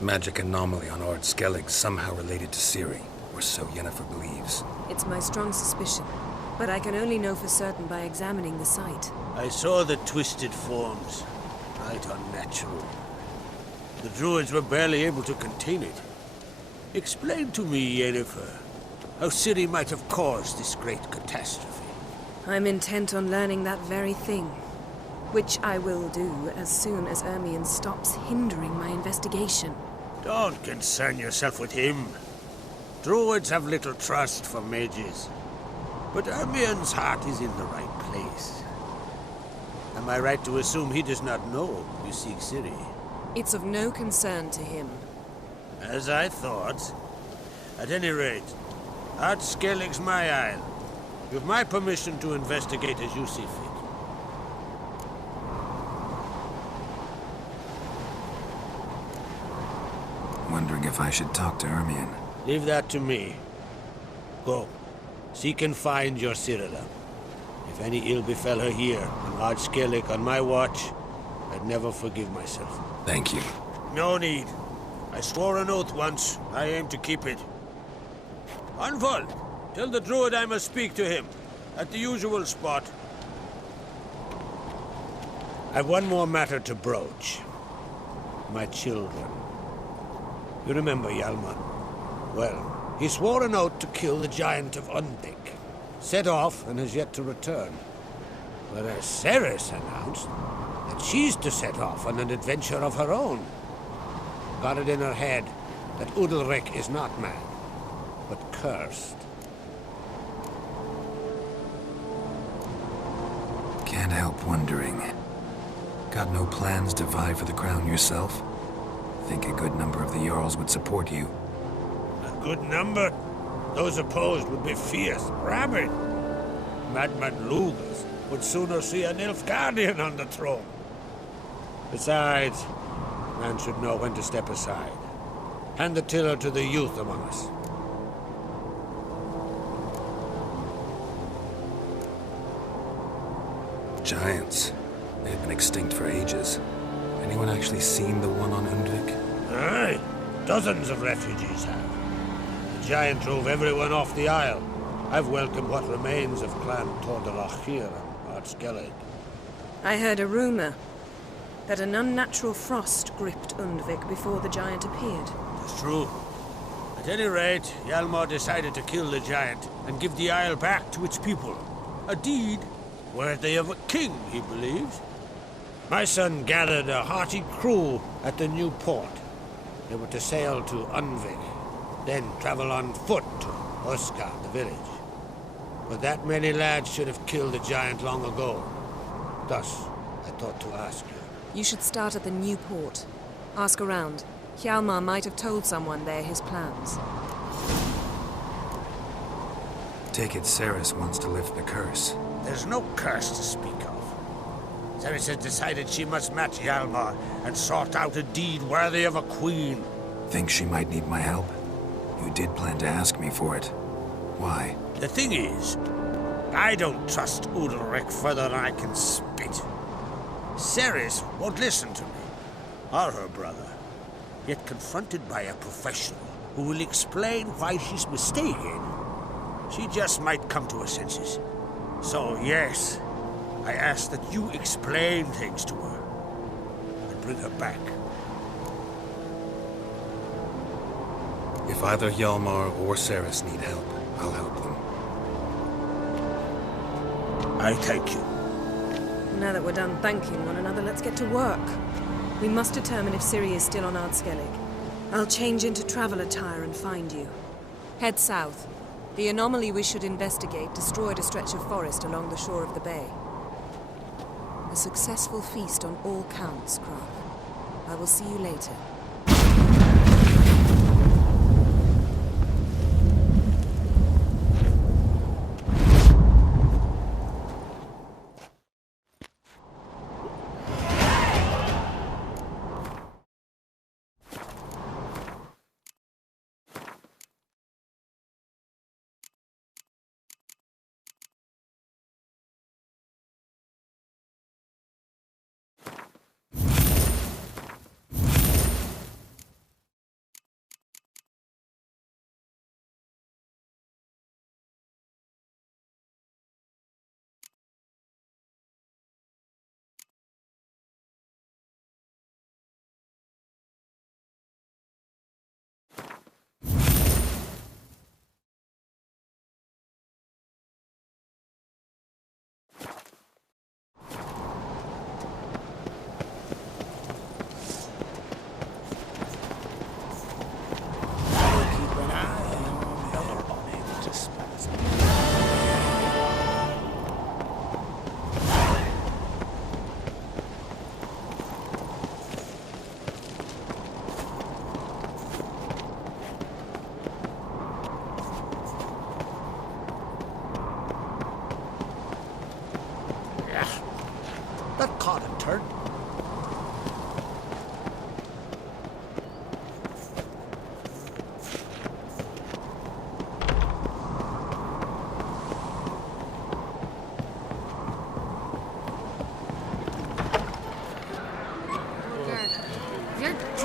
Magic anomaly on Ard Skellig somehow related to Ciri, or so Yennefer believes. It's my strong suspicion, but I can only know for certain by examining the site. I saw the twisted forms. Right unnatural. The druids were barely able to contain it. Explain to me, Yennefer, how Ciri might have caused this great catastrophe. I'm intent on learning that very thing, which I will do as soon as Ermion stops hindering my investigation. Don't concern yourself with him. Druids have little trust for mages. But Ermion's heart is in the right place. Am I right to assume he does not know you seek Ciri? It's of no concern to him. As I thought. At any rate, Ard Skellig's my isle. You have my permission to investigate as you see fit. Wondering if I should talk to Ermion. Leave that to me. Go. Seek and find your Cirilla. If any ill befell her here, on Ard Skellig on my watch, I'd never forgive myself. Thank you. No need. I swore an oath once. I aim to keep it. Anvald, tell the druid I must speak to him. At the usual spot. I've one more matter to broach. My children. You remember Hjalmar? Well, he swore an oath to kill the Giant of Undvik. Set off and has yet to return. Whereas Cerys announced that she's to set off on an adventure of her own. Got it in her head that Udalryk is not mad, but cursed. Can't help wondering. Got no plans to vie for the crown yourself? Think a good number of the Jarls would support you. A good number? Those opposed would be fierce, rabid. Madman Lugas would sooner see an Nilfgaardian on the throne. Besides, man should know when to step aside. Hand the tiller to the youth among us. Giants. They've been extinct for ages. Anyone actually seen the one on Undvik? Aye. Dozens of refugees have. The giant drove everyone off the Isle. I've welcomed what remains of Clan Tordalach here on Ard Skellig. I heard a rumor that an unnatural frost gripped Undvik before the giant appeared. That's true. At any rate, Hjalmar decided to kill the giant and give the Isle back to its people. A deed worthy of a king, he believes. My son gathered a hearty crew at the new port. They were to sail to Undvik, then travel on foot to Oskar, the village. But that many lads should have killed the giant long ago. Thus, I thought to ask you. You should start at the new port. Ask around. Hjalmar might have told someone there his plans. Take it Cerys wants to lift the curse. There's no curse to speak of. Cerys has decided she must match Hjalmar and sort out a deed worthy of a queen. Think she might need my help? You did plan to ask me for it. Why? The thing is, I don't trust Udalryk further than I can spit. Cerys won't listen to me, or her brother. Yet confronted by a professional who will explain why she's mistaken, she just might come to her senses. So yes, I ask that you explain things to her and bring her back. If either Hjalmar or Cerys need help, I'll help them. I thank you. Now that we're done thanking one another, let's get to work. We must determine if Ciri is still on Ard Skellig. I'll change into travel attire and find you. Head south. The anomaly we should investigate destroyed a stretch of forest along the shore of the bay. A successful feast on all counts, Krark. I will see you later.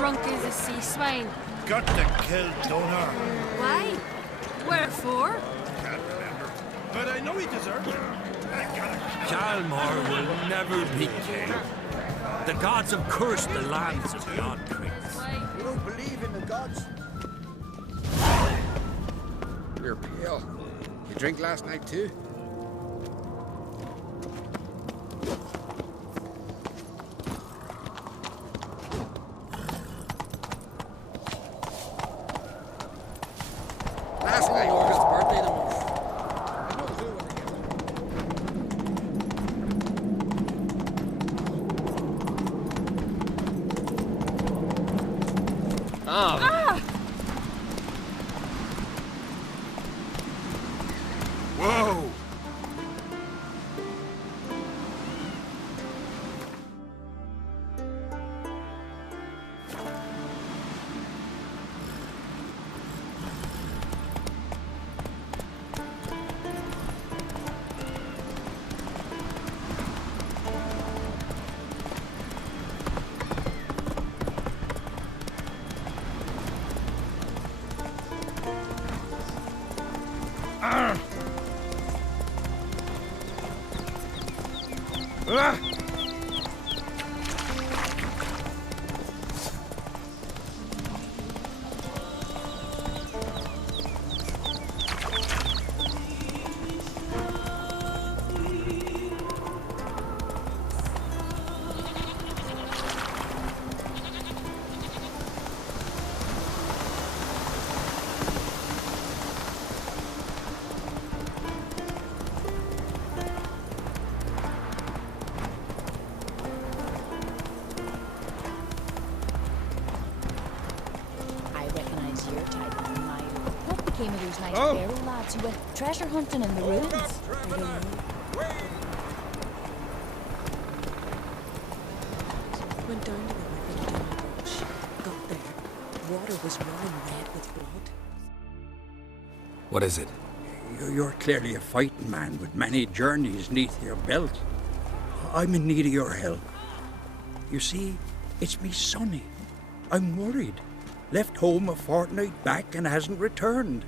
drunk as a sea swine. Got to kill Donor. Why? Wherefore? Can't remember. But I know he deserves it. I gotta... Calmar will never be king. The gods have cursed the lands of beyond Prince. You don't believe in the gods? You're pale. You drink last night too? Last night August's birthday the month. I know who when I get it. Whoa! I recognise your type of mile. What became of those nice Pharaoh lads who went treasure hunting in the ruins? I don't know. Went down to the river in the bush. Got there. Water was running red with blood. What is it? You're clearly a fighting man with many journeys neath your belt. I'm in need of your help. You see, it's me Sonny. I'm worried. Left home a fortnight back and hasn't returned.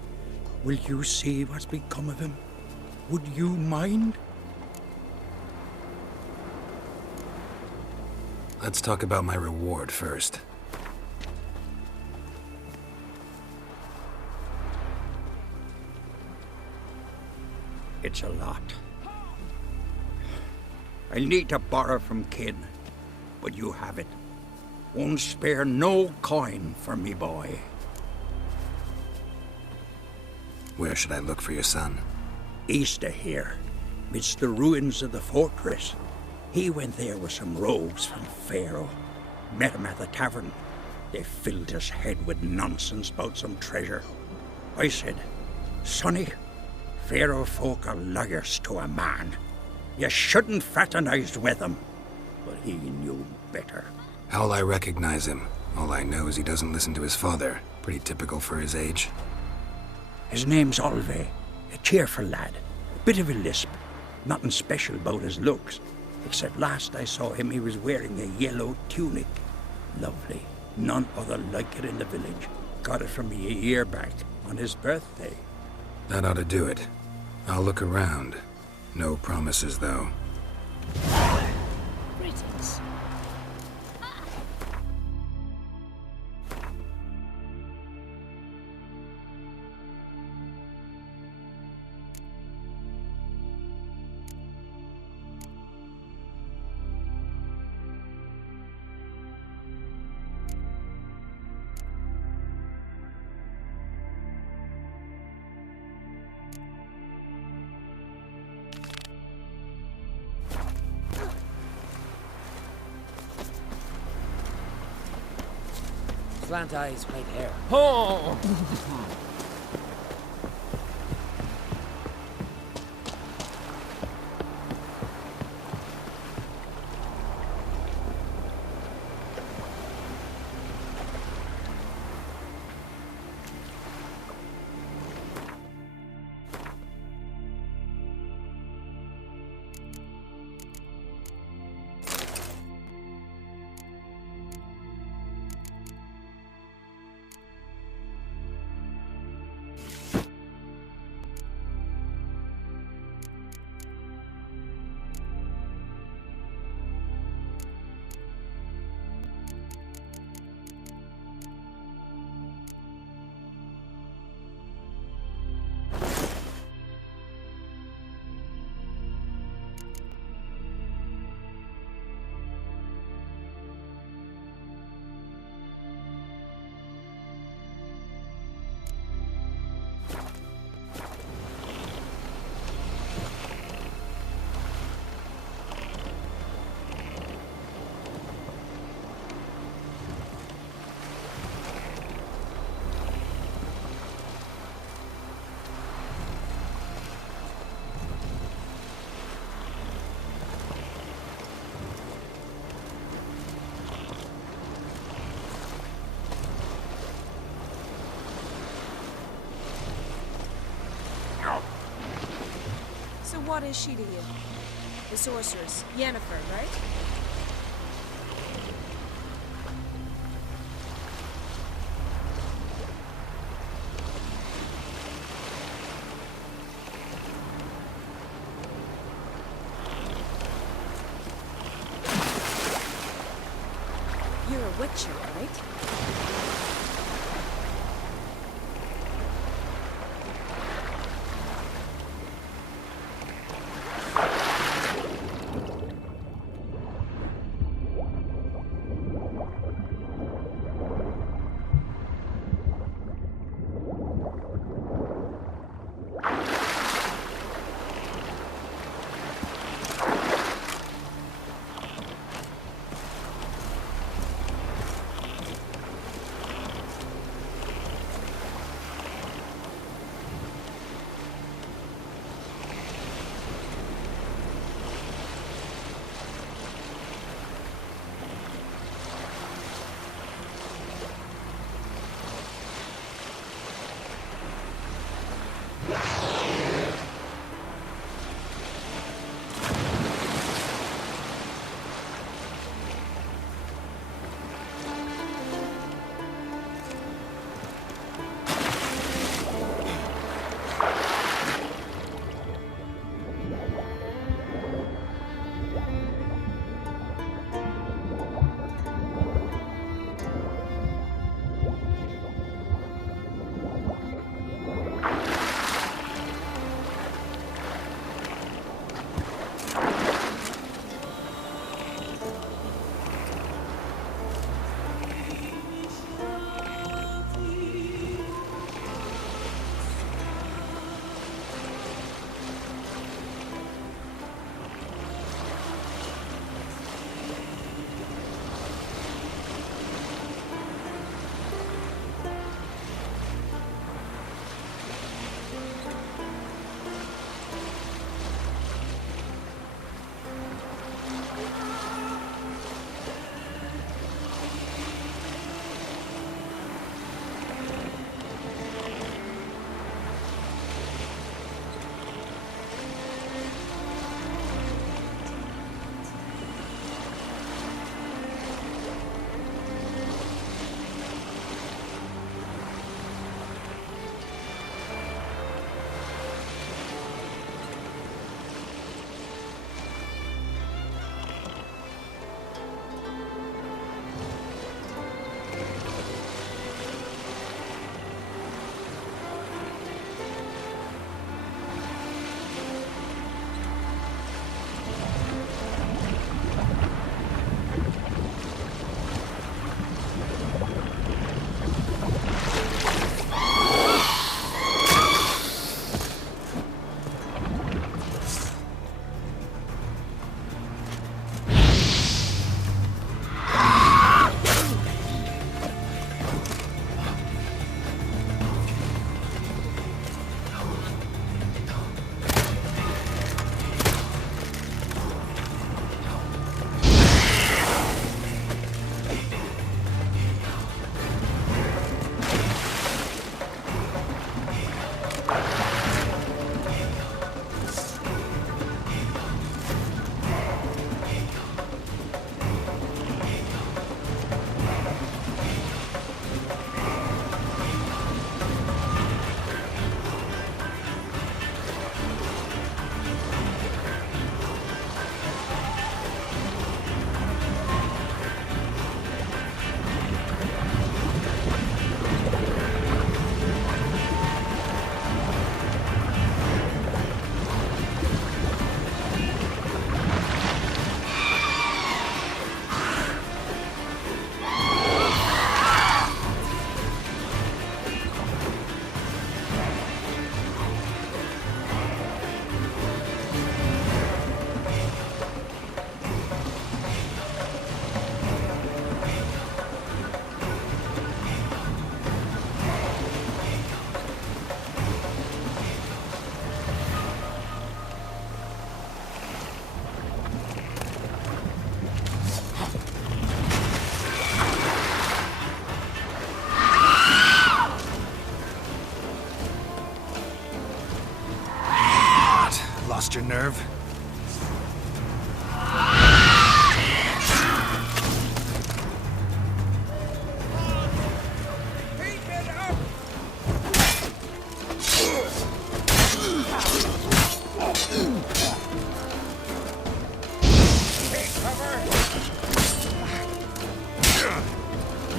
Will you see what's become of him? Would you mind? Let's talk about my reward first. It's a lot. I need to borrow from Kin, but you have it. Won't spare no coin for me boy. Where should I look for your son? East of here, midst the ruins of the fortress. He went there with some rogues from Pharaoh. Met him at the tavern. They filled his head with nonsense about some treasure. I said, Sonny, Pharaoh folk are liars to a man. You shouldn't fraternize with them. But he knew better. How'll I recognize him? All I know is he doesn't listen to his father. Pretty typical for his age. His name's Olve, a cheerful lad. Bit of a lisp. Nothing special about his looks. Except last I saw him, he was wearing a yellow tunic. Lovely. None other like it in the village. Got it from me a year back, on his birthday. That ought to do it. I'll look around. No promises, though. Greetings. Slant eyes, white hair. Oh! what is she to you? The sorceress, Yennefer, right? You're a witcher, right?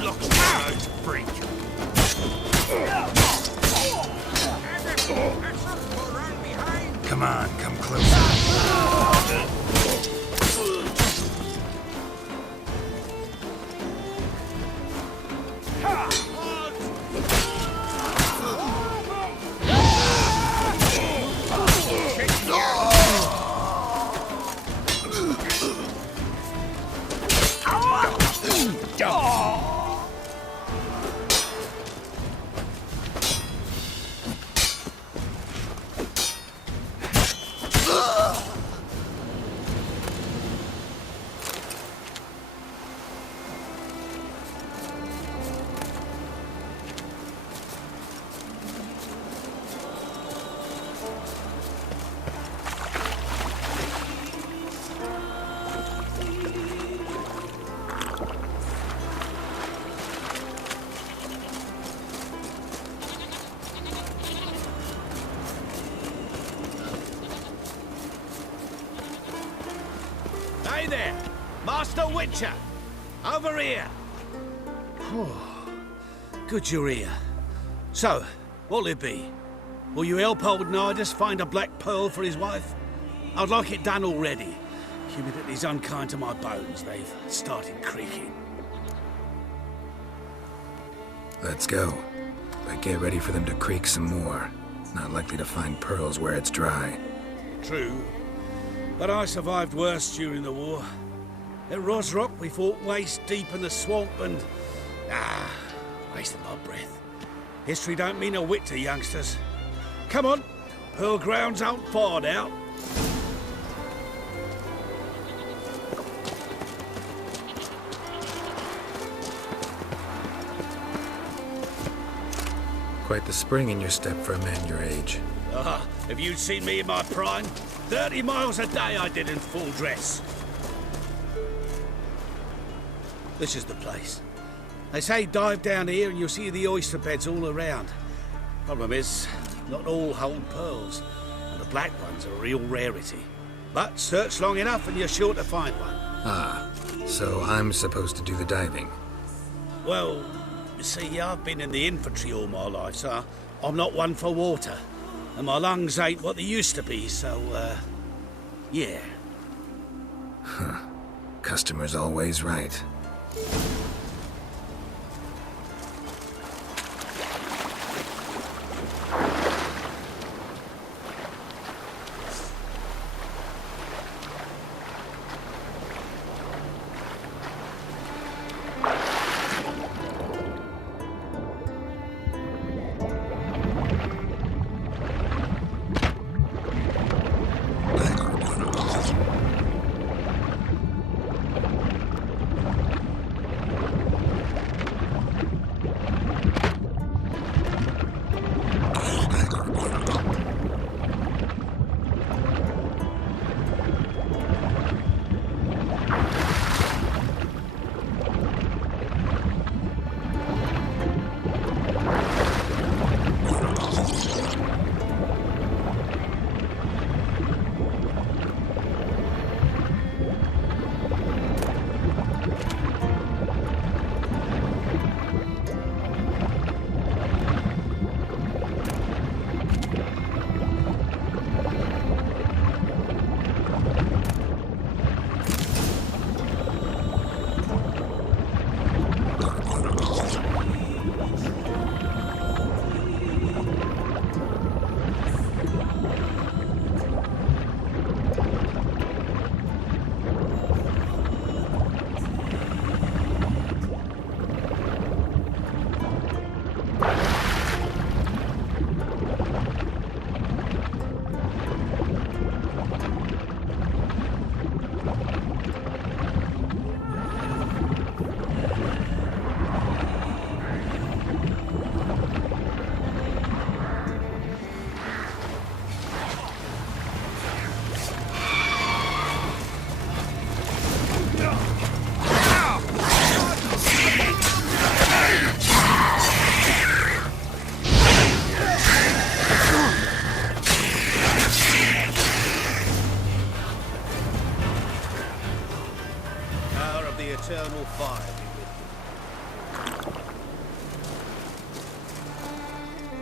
looks like a freak. Come on, come closer. Hey there, Master Witcher! Over here! Good you're here. So, what'll it be? Will you help old Nidus find a black pearl for his wife? I'd like it done already. Humidity's unkind to my bones. They've started creaking. Let's go. But get ready for them to creak some more. Not likely to find pearls where it's dry. True. But I survived worse during the war. At Rosrock, we fought waist deep in the swamp and... wasted my breath. History don't mean a whit to youngsters. Come on, Pearl Grounds aren't far now. Quite the spring in your step for a man your age. If you'd seen me in my prime, 30 miles a day I did in full dress. This is the place. They say dive down here and you'll see the oyster beds all around. Problem is, not all hold pearls, and the black ones are a real rarity. But search long enough and you're sure to find one. So I'm supposed to do the diving. Well, you see, I've been in the infantry all my life, so I'm not one for water. And my lungs ain't what they used to be, so, yeah. Customer's always right.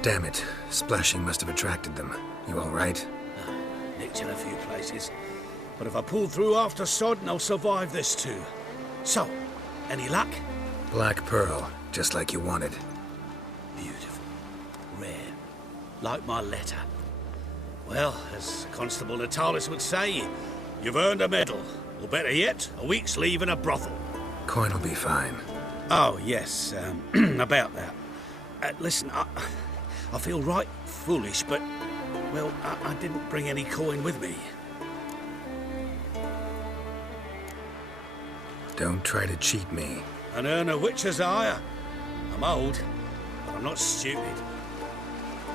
Damn it. Splashing must have attracted them. You all right? Nicked in a few places. But if I pull through after Sodden, I'll survive this too. So, any luck? Black Pearl, just like you wanted. Beautiful. Rare. Like my letter. Well, as Constable Natalis would say, you've earned a medal. Or better yet, a week's leave in a brothel. Coin will be fine. Oh, yes, about that. Listen, I feel right foolish, but, well, I didn't bring any coin with me. Don't try to cheat me. An earner witcher's hire. I'm old, but I'm not stupid.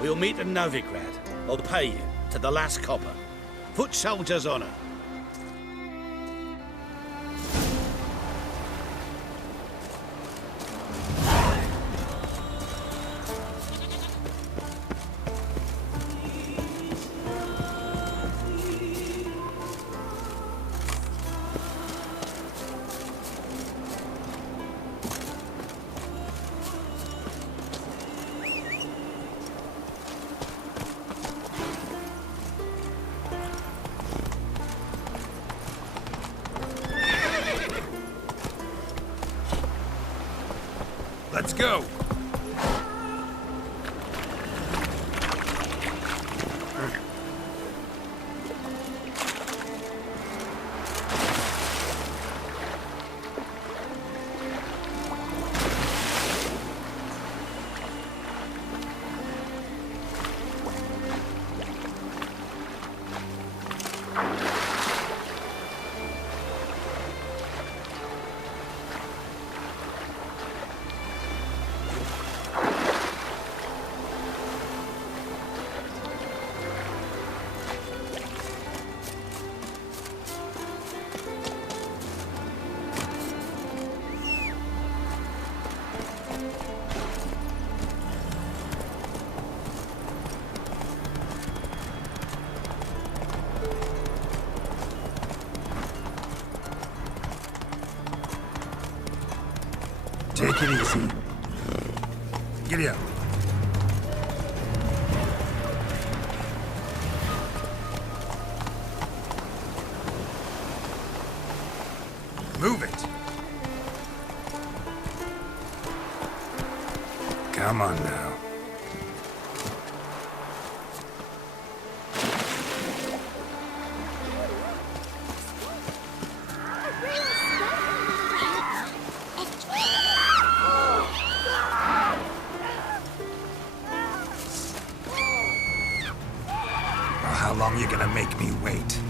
We'll meet in Novigrad. I'll pay you to the last copper. Foot soldier's honor. Let's go. Take it easy. Giddy up. Move it. Come on now. How long you gonna make me wait?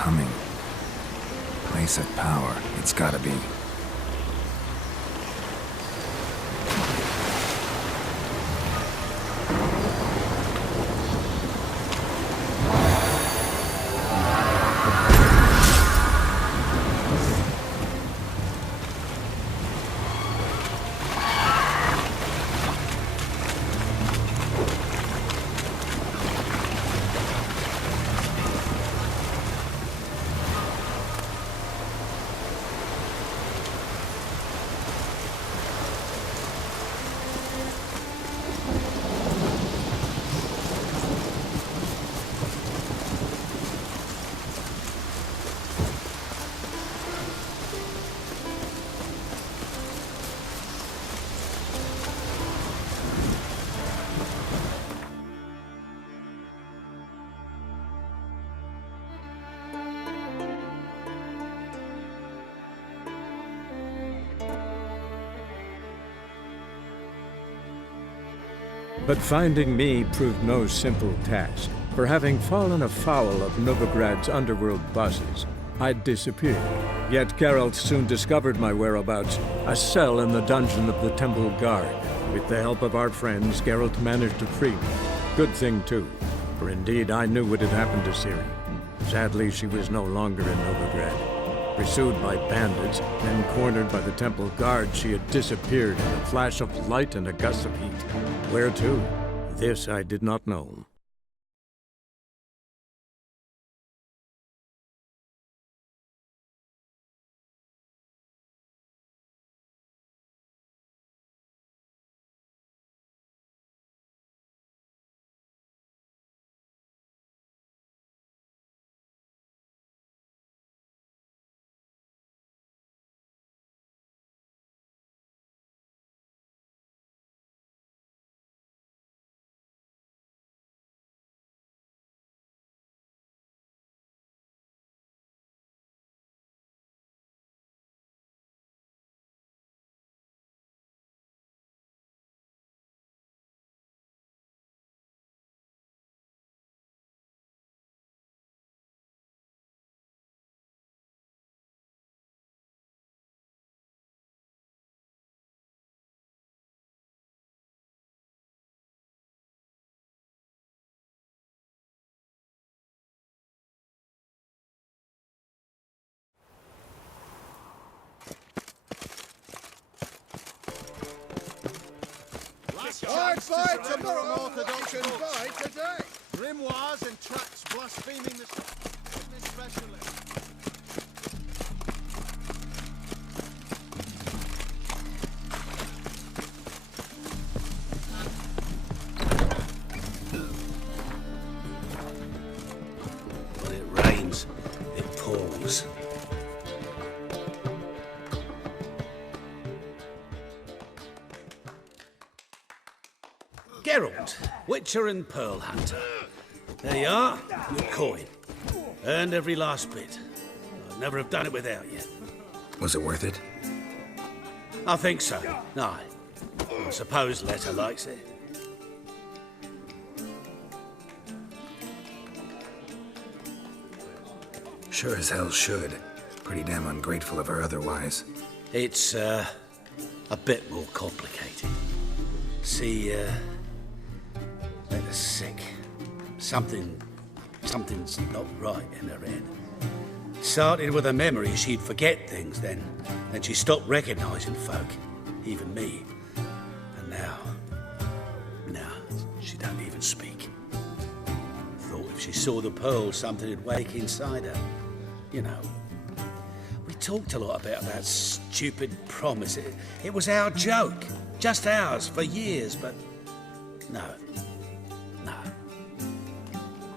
humming. Place of power, it's gotta be. But finding me proved no simple task, for having fallen afoul of Novigrad's underworld bosses, I'd disappeared. Yet Geralt soon discovered my whereabouts, a cell in the dungeon of the Temple Guard. With the help of our friends, Geralt managed to free me. Good thing, too, for indeed I knew what had happened to Ciri. Sadly, she was no longer in Novigrad. Pursued by bandits, then cornered by the Temple Guard, she had disappeared in a flash of light and a gust of heat. Where to? This I did not know. I'd buy tomorrow, Orthodox and buy today. Grimoires and tracts blaspheming the specialist. When it rains, it pours. Geralt, Witcher and Pearl Hunter. There you are, your coin. Earned every last bit. I'd never have done it without you. Was it worth it? I think so. Aye. I suppose Letta likes it. Sure as hell should. Pretty damn ungrateful of her otherwise. It's, a bit more complicated. See, Letta's sick. Something's not right in her head. Started with a memory she'd forget things, then she stopped recognizing folk, even me. And now she don't even speak. Thought if she saw the pearl, something'd wake inside her. You know, we talked a lot about that stupid promise. It was our joke, just ours for years, but no,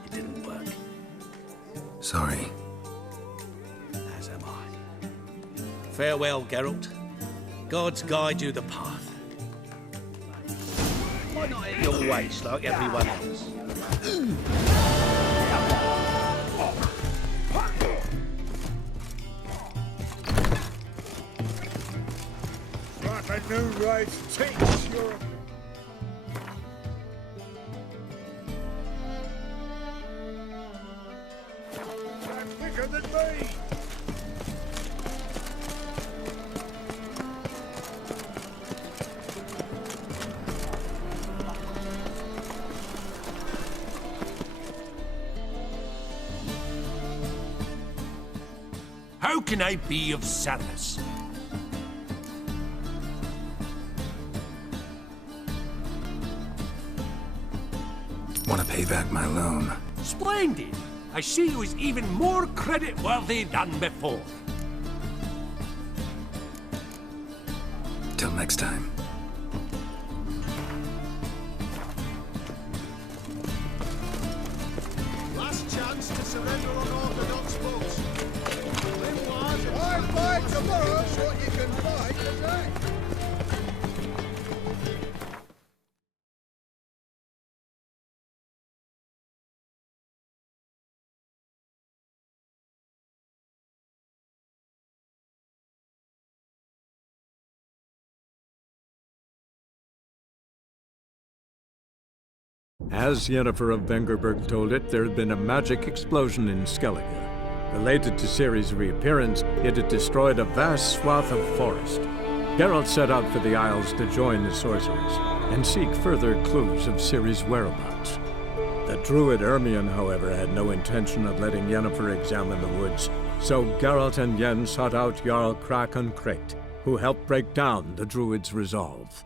it didn't work. Sorry. As am I. Farewell, Geralt. Gods guide you the path. Why not in your ways like everyone else? Like a new race takes your... I'm quicker than How can I be of service? Want to pay back my loan? Splendid! I see you as even more credit-worthy than before. Till next time. Last chance to surrender unorthodox boats. Why fight tomorrow what you can fight today? As Yennefer of Vengerberg told it, there had been a magic explosion in Skellige. Related to Ciri's reappearance, it had destroyed a vast swath of forest. Geralt set out for the Isles to join the sorcerers and seek further clues of Ciri's whereabouts. The druid Ermion, however, had no intention of letting Yennefer examine the woods, so Geralt and Yen sought out Jarl Krakon Krayt, who helped break down the druid's resolve.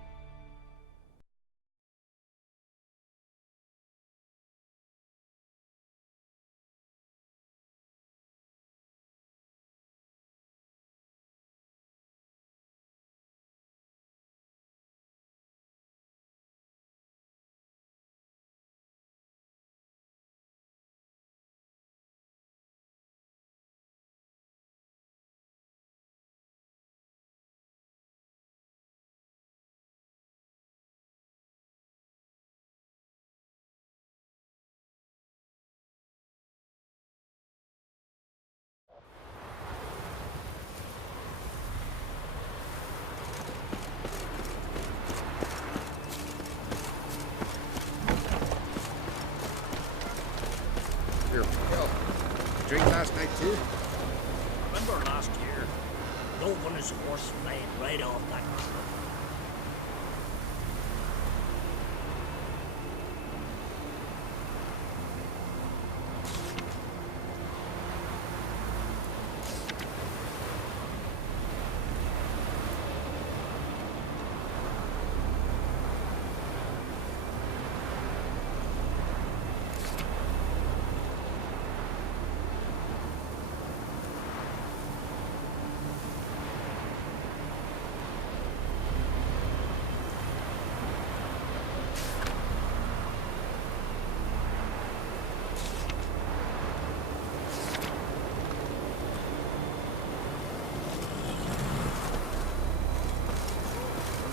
Drink last night too? Remember last year? Love on his horse flying right off that cliff.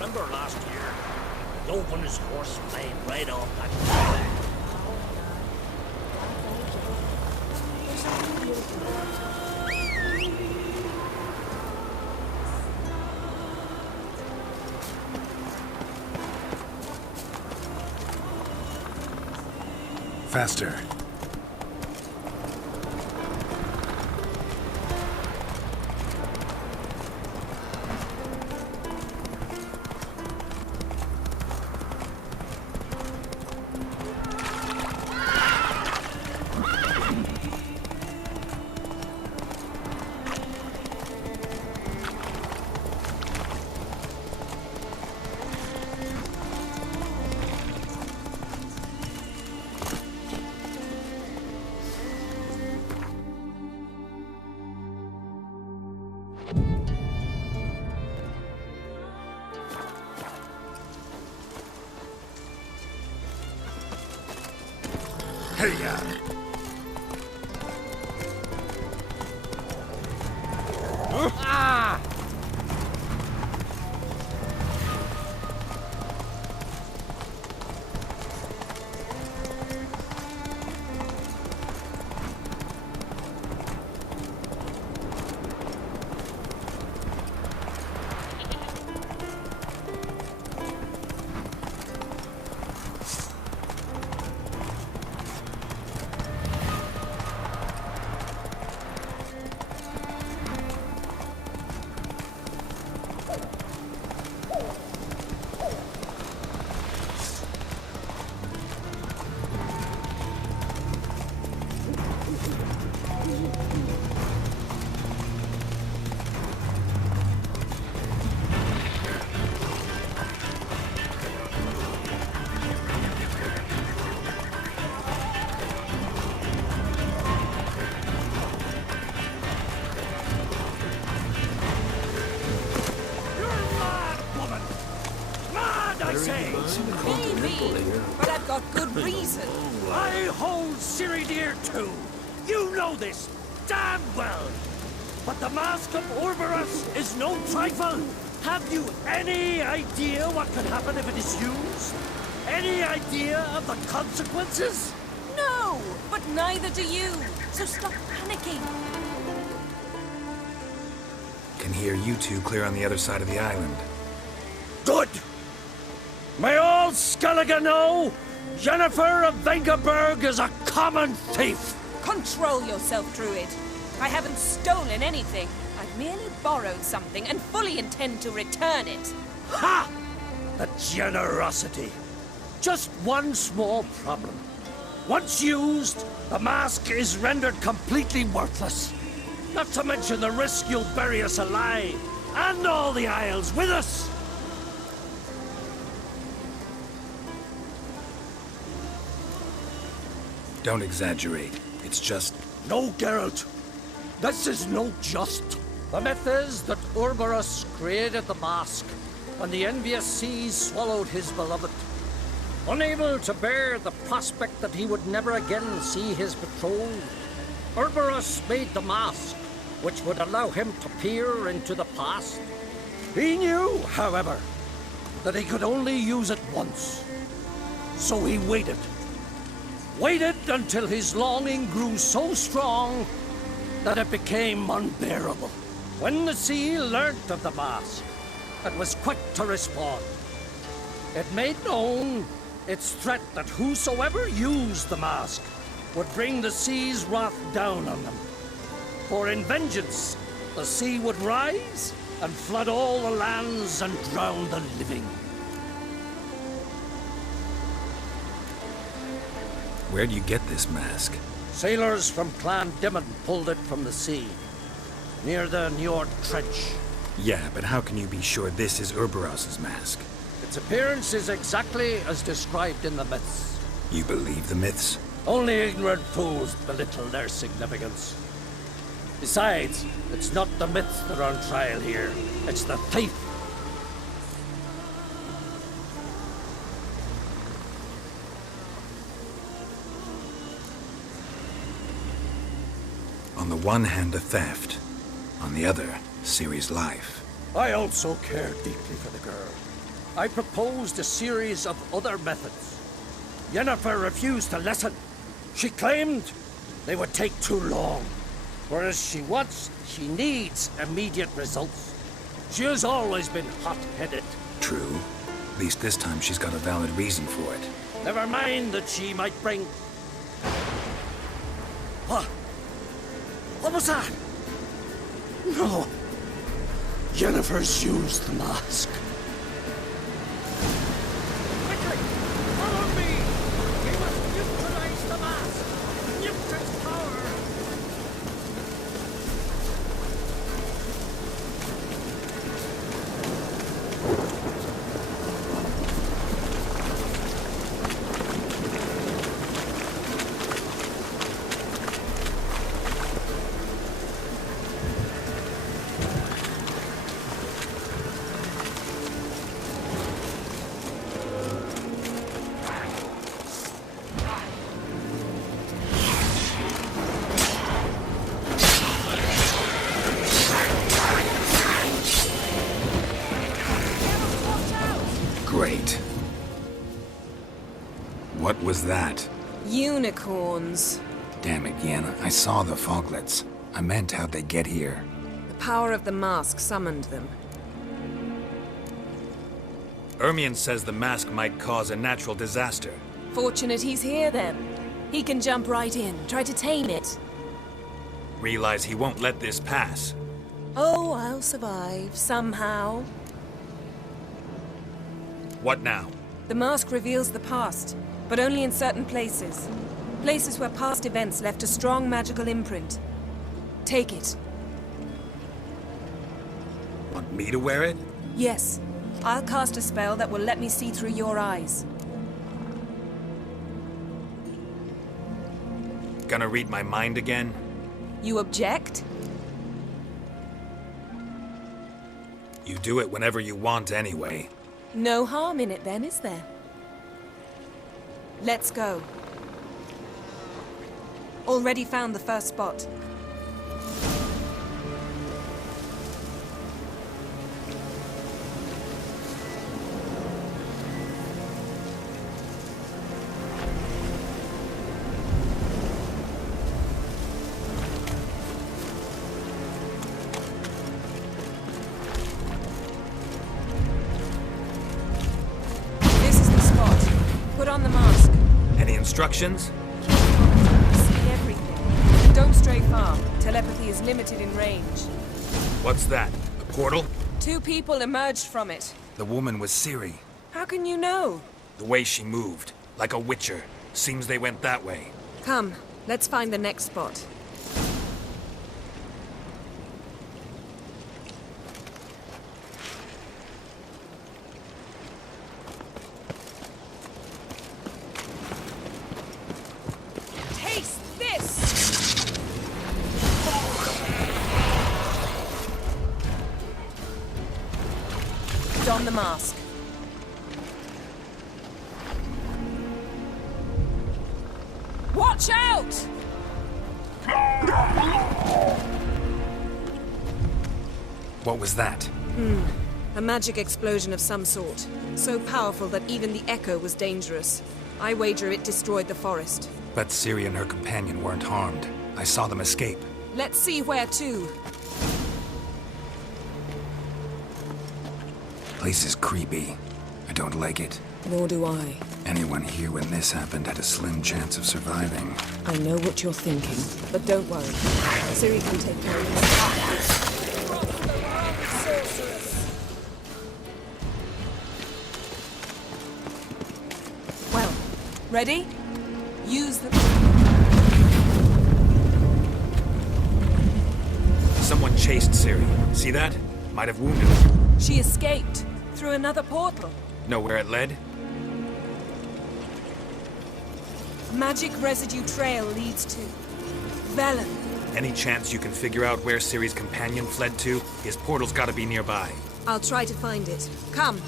Remember last year? Love on his horse flying right off that cliff. Faster. Hey-ya! Ah! crusades. Maybe, but I've got good reason. I hold Ciri dear too. You know this damn well. But the Mask of Orboros is no trifle. Have you any idea what could happen if it is used? Any idea of the consequences? No, but neither do you. So stop panicking. Can hear you two clear on the other side of the island. Good! May all Skellige know Yennefer of Vengerberg is a common thief! Control yourself, Druid. I haven't stolen anything. I've merely borrowed something and fully intend to return it. Ha! The generosity. Just one small problem. Once used, the mask is rendered completely worthless. Not to mention the risk you'll bury us alive, and all the Isles with us! Don't exaggerate. It's just... No, Geralt. This is no just. The myth is that Orboros created the mask, and the envious seas swallowed his beloved. Unable to bear the prospect that he would never again see his betrothed, Orboros made the mask, which would allow him to peer into the past. He knew, however, that he could only use it once. So he waited. Waited until his longing grew so strong that it became unbearable. When the sea learnt of the mask, it was quick to respond. It made known its threat that whosoever used the mask would bring the sea's wrath down on them. For in vengeance, the sea would rise and flood all the lands and drown the living. Where do you get this mask? Sailors from Clan Dimon pulled it from the sea, near the Njord Trench. Yeah, but how can you be sure this is Orboros' mask? Its appearance is exactly as described in the myths. You believe the myths? Only ignorant fools belittle their significance. Besides, it's not the myths that are on trial here. It's the thief. On the one hand, a theft. On the other, Ciri's life. I also care deeply for the girl. I proposed a series of other methods. Yennefer refused to listen. She claimed they would take too long. Whereas she needs immediate results. She has always been hot-headed. True. At least this time she's got a valid reason for it. Never mind that she might bring... What? What was that? No. Yennefer's used the mask. Quickly! Follow me! We must neutralize the mask! Nuke its power! Great. What was that? Unicorns. Damn it, Yenna. I saw the foglets. I meant how'd they get here? The power of the mask summoned them. Ermion says the mask might cause a natural disaster. Fortunate he's here, then. He can jump right in, try to tame it. Realize he won't let this pass. Oh, I'll survive, somehow. What now? The mask reveals the past, but only in certain places. Places where past events left a strong magical imprint. Take it. Want me to wear it? Yes. I'll cast a spell that will let me see through your eyes. Gonna read my mind again? You object? You do it whenever you want anyway. No harm in it then, is there? Let's go. Already found the first spot. This is the spot. Put on the mask. Any instructions? See everything. Don't stray far. Telepathy is limited in range. What's that? A portal? 2 people emerged from it. The woman was Ciri. How can you know? The way she moved, like a witcher. Seems they went that way. Come, let's find the next spot. Taste this! Don the mask. Watch out! What was that? A magic explosion of some sort. So powerful that even the echo was dangerous. I wager it destroyed the forest. But Ciri and her companion weren't harmed. I saw them escape. Let's see where to. Place is creepy. I don't like it. Nor do I. Anyone here when this happened had a slim chance of surviving. I know what you're thinking, but don't worry. Ciri can take care of this. Well, ready? Use the... Someone chased Ciri. See that? Might have wounded her. She escaped through another portal. Know where it led? Magic residue trail leads to Velen. Any chance you can figure out where Ciri's companion fled to? His portal's gotta be nearby. I'll try to find it. Come.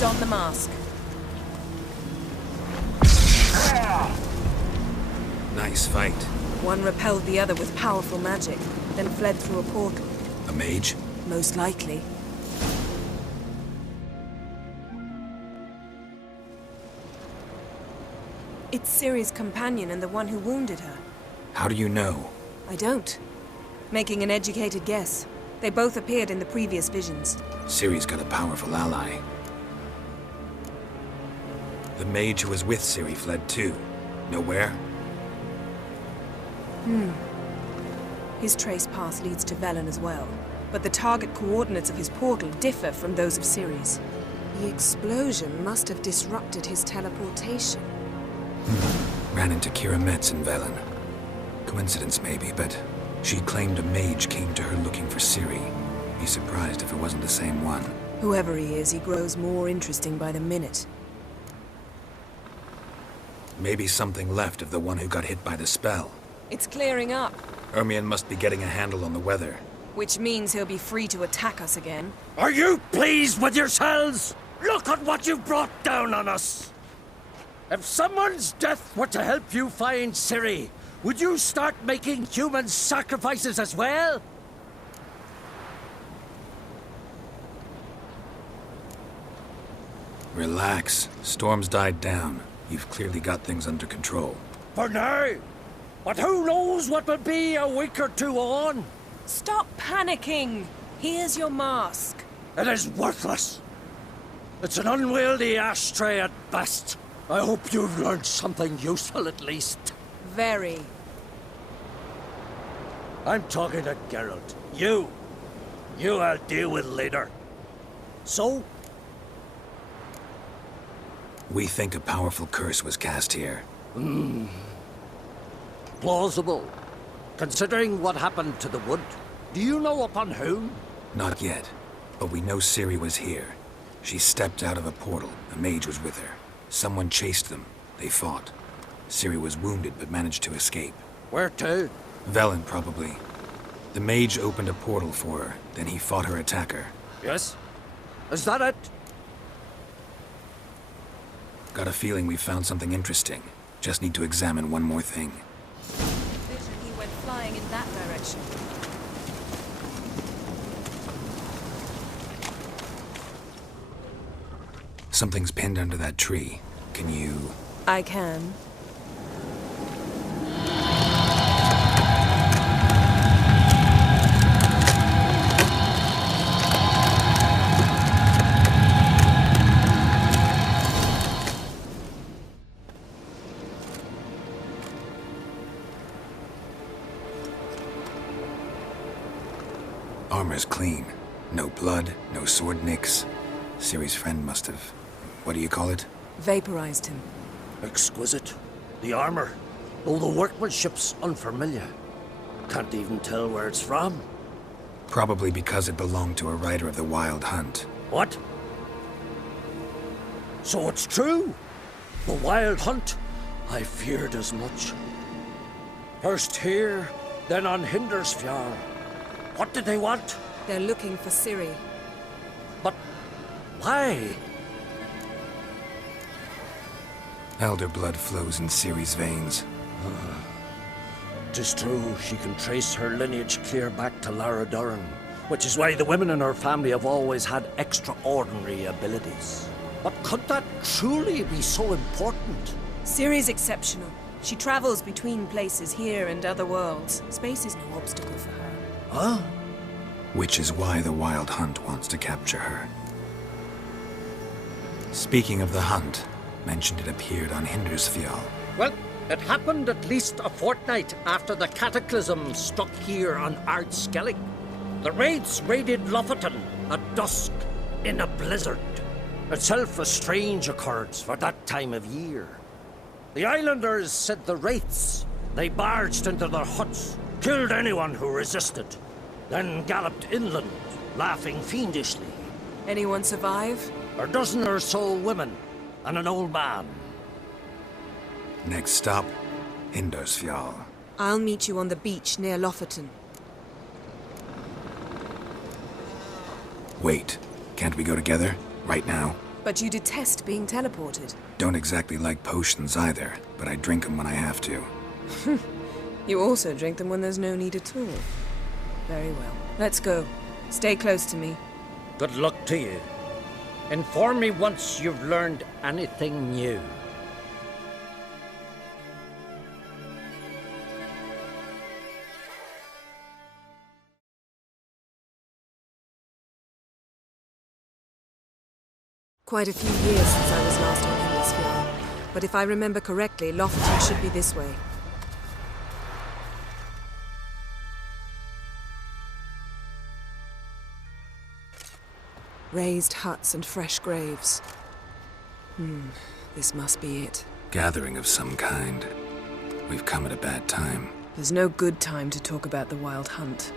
Don the mask. Nice fight. One repelled the other with powerful magic, then fled through a portal. A mage? Most likely. It's Ciri's companion and the one who wounded her. How do you know? I don't. Making an educated guess. They both appeared in the previous visions. Ciri's got a powerful ally. The mage who was with Ciri fled too. Know where? His trace path leads to Velen as well. But the target coordinates of his portal differ from those of Ciri's. The explosion must have disrupted his teleportation. Ran into Kira Metz in Velen. Coincidence maybe, but she claimed a mage came to her looking for Ciri. Be surprised if it wasn't the same one. Whoever he is, he grows more interesting by the minute. Maybe something left of the one who got hit by the spell. It's clearing up, Ermion must be getting a handle on the weather. which means he'll be free to attack us again. Are you pleased with yourselves? Look at what you've brought down on us! If someone's death were to help you find Ciri, would you start making human sacrifices as well? Relax. Storm's died down. You've clearly got things under control. For now. But who knows what will be a week or two on? Stop panicking! Here's your mask. It is worthless. It's an unwieldy ashtray at best. I hope you've learned something useful at least. Very. I'm talking to Geralt. You I'll deal with later. So? We think a powerful curse was cast here. Plausible. Considering what happened to the wood, do you know upon whom? Not yet, but we know Ciri was here. She stepped out of a portal. A mage was with her. Someone chased them. They fought. Ciri was wounded but managed to escape. Where to? Velen, probably. The mage opened a portal for her, then he fought her attacker. Yes? Is that it? Got a feeling we found something interesting. Just need to examine one more thing. Vision, he went flying in that direction. Something's pinned under that tree. Can you... I can. Armor's clean. No blood, no sword nicks. Ciri's friend must have... what do you call it? Vaporized him. Exquisite. The armor. Oh, the workmanship's unfamiliar. Can't even tell where it's from. Probably because it belonged to a rider of the Wild Hunt. What? So it's true? The Wild Hunt? I feared as much. First here, then on Hindersfjall. What did they want? They're looking for Ciri. But why? Elder blood flows in Ciri's veins. 'Tis true, she can trace her lineage clear back to Lara Duran, which is why the women in her family have always had extraordinary abilities. But could that truly be so important? Ciri's exceptional. She travels between places here and other worlds. Space is no obstacle for her. Huh? Which is why the Wild Hunt wants to capture her. Speaking of the hunt, mentioned it appeared on Hindersfjall. Well, it happened at least a fortnight after the cataclysm struck here on Ardskellig. The raids raided Lofoten at dusk in a blizzard. Itself a strange occurrence for that time of year. The islanders said the wraiths. They barged into their huts, killed anyone who resisted, then galloped inland, laughing fiendishly. Anyone survive? A dozen or so women, and an old man. Next stop, Hindersfjall. I'll meet you on the beach near Lofoten. Wait, can't we go together? Right now? But you detest being teleported. Don't exactly like potions either, but I drink them when I have to. You also drink them when there's no need at all. Very well. Let's go. Stay close to me. Good luck to you. Inform me once you've learned anything new. Quite a few years since I was last on Hindersfjall, but if I remember correctly, Lofoten should be this way. Raised huts and fresh graves. This must be it. Gathering of some kind. We've come at a bad time. There's no good time to talk about the Wild Hunt.